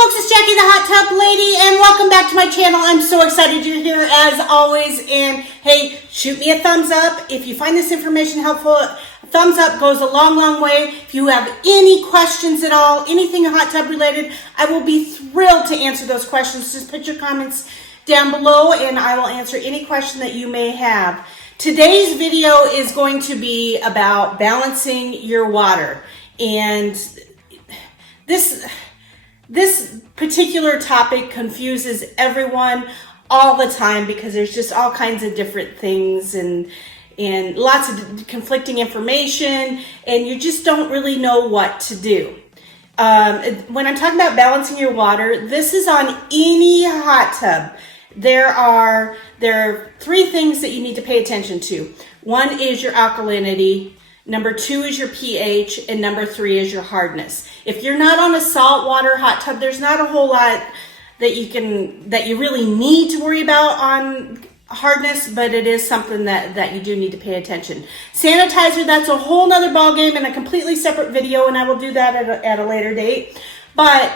folks, it's Jackie the Hot Tub Lady, and welcome back to my channel. I'm so excited you're here as always, and hey, shoot me a thumbs up. If you find this information helpful, a thumbs up goes a long way. If you have any questions at all, anything hot tub related, I will be thrilled to answer those questions. Just put your comments down below and I will answer any question that you may have. Today's video is going to be about balancing your water, and this particular topic confuses everyone all the time because there's just all kinds of different things and lots of conflicting information, and you just don't really know what to do. When I'm talking about balancing your water, this is on any hot tub. There are three things that you need to pay attention to. One is your alkalinity. Number two is your pH, and number three is your hardness. If you're not on a saltwater hot tub, there's not a whole lot that you really need to worry about on hardness, but it is something that you do need to pay attention. Sanitizer, that's a whole nother ball game and a completely separate video, and I will do that at a later date. But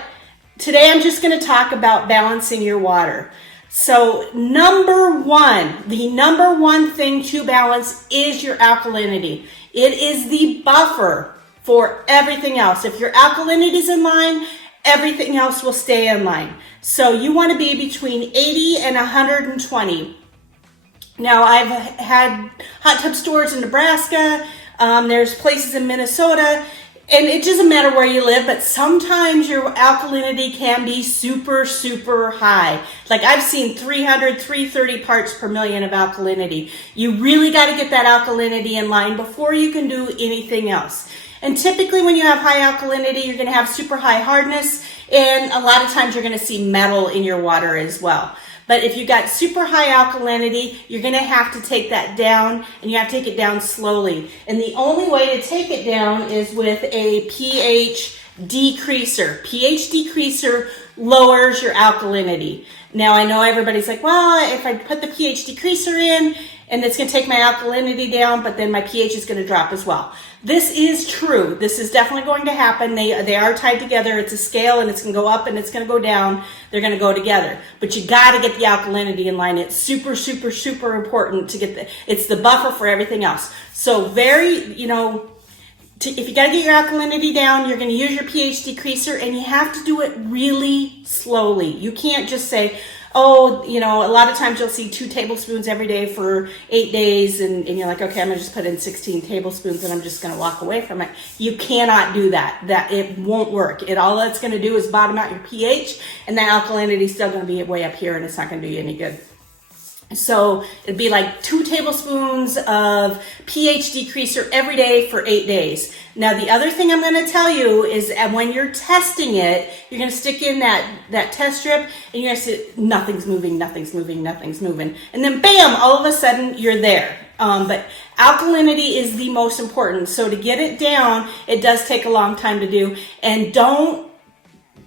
today I'm just going to talk about balancing your water. So the number one thing to balance is your alkalinity. It is the buffer for everything else. If your alkalinity is in line, everything else will stay in line. So you want to be between 80 and 120. Now, I've had hot tub stores in Nebraska. There's places in Minnesota. And it doesn't matter where you live, but sometimes your alkalinity can be super high. Like I've seen 300, 330 parts per million of alkalinity. You really got to get that alkalinity in line before you can do anything else. And typically when you have high alkalinity, you're going to have super high hardness, and a lot of times you're going to see metal in your water as well. But if you've got super high alkalinity, you're going to have to take that down, and you have to take it down slowly. And the only way to take it down is with a pH decreaser. pH decreaser lowers your alkalinity. Now, I know everybody's like, well, if I put the pH decreaser in, and it's going to take my alkalinity down, but then my pH is going to drop as well. This is true. This is definitely going to happen. They are tied together. It's a scale, and it's going to go up and it's going to go down. They're going to go together. But you got to get the alkalinity in line. It's super important to get it's the buffer for everything else. So if you got to get your alkalinity down, you're going to use your pH decreaser, and you have to do it really slowly. You can't just say, oh, a lot of times you'll see 2 tablespoons every day for 8 days, and you're like, okay, I'm going to just put in 16 tablespoons and I'm just going to walk away from it. You cannot do that. It won't work. All that's going to do is bottom out your pH, and that alkalinity is still going to be way up here, and it's not going to do you any good. So it'd be like 2 tablespoons of pH decreaser every day for 8 days. Now, the other thing I'm going to tell you is when you're testing it, you're going to stick in that test strip, and you're going to say, nothing's moving. And then bam, all of a sudden you're there. But alkalinity is the most important. So to get it down, it does take a long time to do. And don't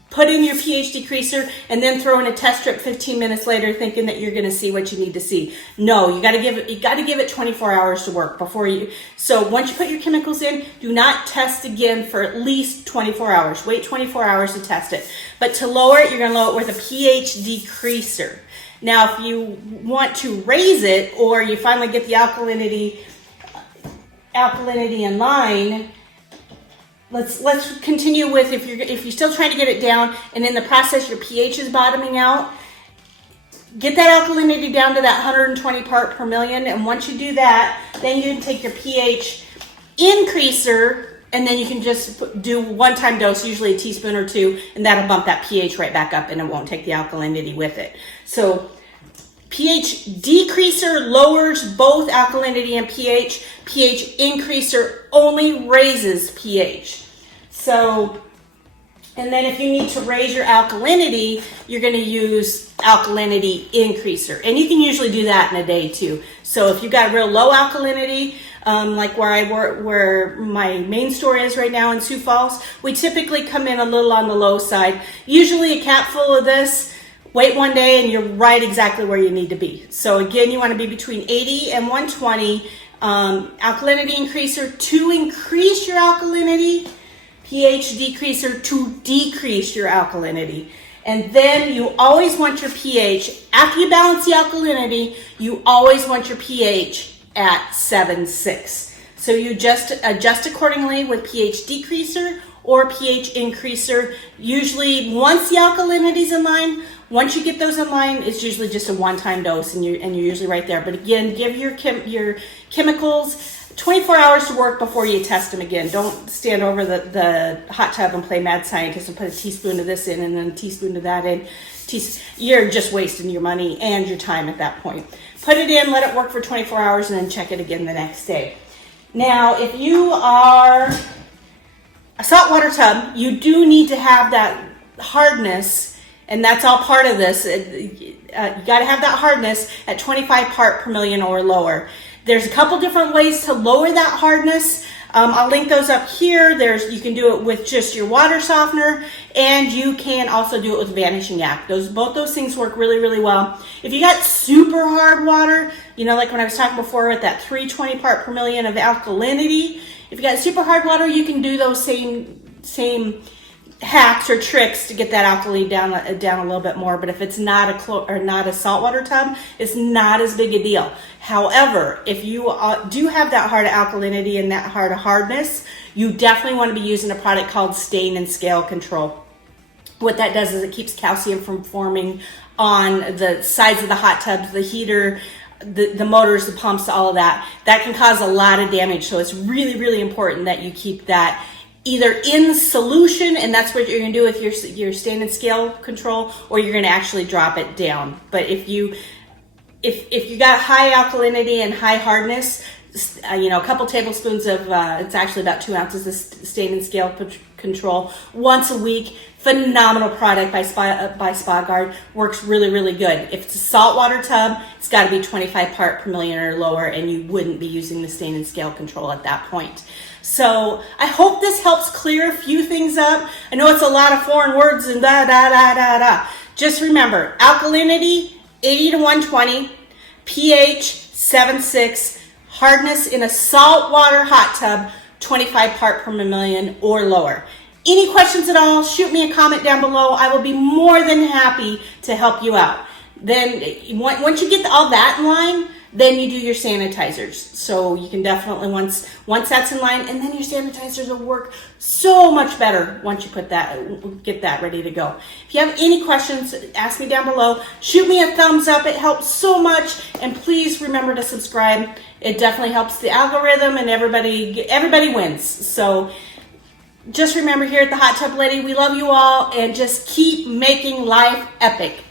put in your pH decreaser and then throw in a test strip 15 minutes later thinking that you're going to see what you need to see. No, you got to give it 24 hours to work before you. So once you put your chemicals in, do not test again for at least 24 hours. Wait 24 hours to test it. But to lower it, you're going to lower it with a pH decreaser. Now, if you want to raise it, or you finally get the alkalinity in line, Let's continue with if you're still trying to get it down, and in the process your pH is bottoming out. Get that alkalinity down to that 120 part per million, and once you do that, then you can take your pH increaser, and then you can just do one-time dose, usually a teaspoon or 2, and that'll bump that pH right back up, and it won't take the alkalinity with it. So pH decreaser lowers both alkalinity and pH. pH increaser only raises pH. So, and then if you need to raise your alkalinity, you're going to use alkalinity increaser. And you can usually do that in a day too. So if you've got real low alkalinity, like where my main store is right now in Sioux Falls, we typically come in a little on the low side. Usually a capful of this, wait one day and you're right exactly where you need to be. So again, you want to be between 80 and 120. Alkalinity increaser to increase your alkalinity, pH decreaser to decrease your alkalinity. And then you always want your pH, after you balance the alkalinity, you always want your pH at 7.6. So you just adjust accordingly with pH decreaser or pH increaser. Usually once the alkalinity's in line, once you get those in line, it's usually just a one-time dose and you're usually right there. But again, give your chemicals 24 hours to work before you test them again. Don't stand over the hot tub and play mad scientist and put a teaspoon of this in and then a teaspoon of that in. You're just wasting your money and your time at that point. Put it in, let it work for 24 hours, and then check it again the next day. Now, if you are a saltwater tub, you do need to have that hardness, and that's all part of this. You got to have that hardness at 25 part per million or lower. There's a couple different ways to lower that hardness. I'll link those up here. You can do it with just your water softener, and you can also do it with vanishing yak. Both those things work really, really well. If you got super hard water, like when I was talking before with that 320 part per million of alkalinity, if you got super hard water, you can do those same hacks or tricks to get that alkali down a little bit more. But if it's not a saltwater tub, it's not as big a deal. However, if you do have that hard alkalinity and that hardness, you definitely want to be using a product called stain and scale control. What that does is it keeps calcium from forming on the sides of the hot tubs, the heater, the motors, the pumps, all of that. That can cause a lot of damage. So it's really, really important that you keep that either in solution, and that's what you're going to do with your stain and scale control, or you're going to actually drop it down. But if you got high alkalinity and high hardness, a couple tablespoons of it's actually about 2 ounces of stain and scale control once a week. Phenomenal product by Spa Guard. Works really, really good. If it's a saltwater tub, it's got to be 25 part per million or lower, and you wouldn't be using the stain and scale control at that point. So I hope this helps clear a few things up. I know it's a lot of foreign words and da. Just remember, alkalinity 80 to 120, pH 7.6, hardness in a saltwater hot tub 25 part per million or lower. Any questions at all, shoot me a comment down below. I will be more than happy to help you out. Then once you get all that in line, then you do your sanitizers. So you can definitely, once that's in line, and then your sanitizers will work so much better once you get that ready to go. If you have any questions, ask me down below. Shoot me a thumbs up. It helps so much. And please remember to subscribe. It definitely helps the algorithm, and everybody wins. So just remember, here at the Hot Tub Lady, we love you all, and just keep making life epic.